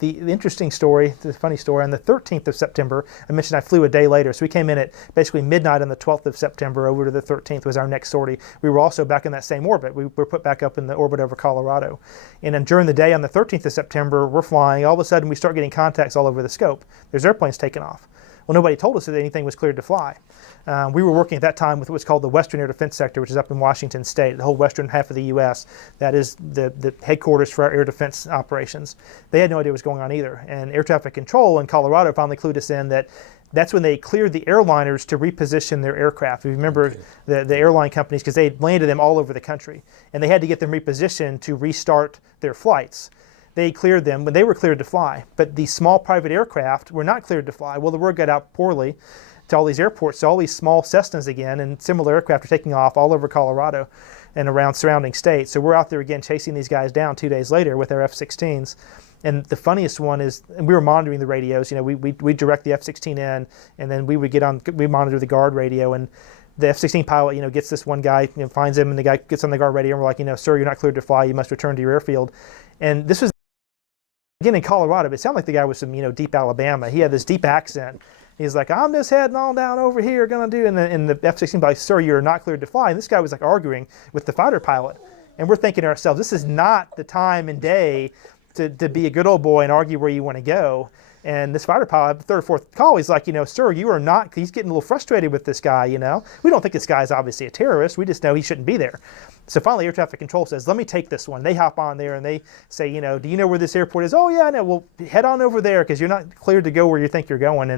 The interesting story, the funny story, on the 13th of September, I mentioned I flew a day later, so we came in at basically midnight on the 12th of September over to the 13th was our next sortie. We were also back in that same orbit. We were put back up in the orbit over Colorado. And then during the day on the 13th of September, we're flying. All of a sudden, we start getting contacts all over the scope. There's airplanes taking off. Well, nobody told us that anything was cleared to fly. We were working at that time with what's called the Western Air Defense Sector, which is up in Washington State, the whole western half of the U.S. That is the headquarters for our air defense operations. They had no idea what was going on either. And air traffic control in Colorado finally clued us in that that's when they cleared the airliners to reposition their aircraft. If you remember the airline companies, because they had landed them all over the country, and they had to get them repositioned to restart their flights. They cleared them when they were cleared to fly, but the small private aircraft were not cleared to fly. Well, the word got out poorly to all these airports, so all these small Cessnas again and similar aircraft are taking off all over Colorado and around surrounding states. So we're out there again chasing these guys down 2 days later with our F-16s. And the funniest one is, and we were monitoring the radios, we direct the F-16 in, and then we monitor the guard radio, and the F-16 pilot, gets this one guy, finds him, and the guy gets on the guard radio, and we're like, sir, you're not cleared to fly, you must return to your airfield. And this was again in Colorado, but it sounded like the guy was from, deep Alabama. He had this deep accent. He's like, I'm just heading on down over here, gonna do, and the F-16 pilot, sir, you're not cleared to fly. And this guy was like arguing with the fighter pilot. And we're thinking to ourselves, this is not the time and day to be a good old boy and argue where you want to go. And this fighter pilot, third or fourth call, he's like, sir, you are not, he's getting a little frustrated with this guy, We don't think this guy is obviously a terrorist. We just know he shouldn't be there. So finally, air traffic control says, let me take this one. They hop on there and they say, do you know where this airport is? Oh, yeah, I know. Well, head on over there because you're not cleared to go where you think you're going.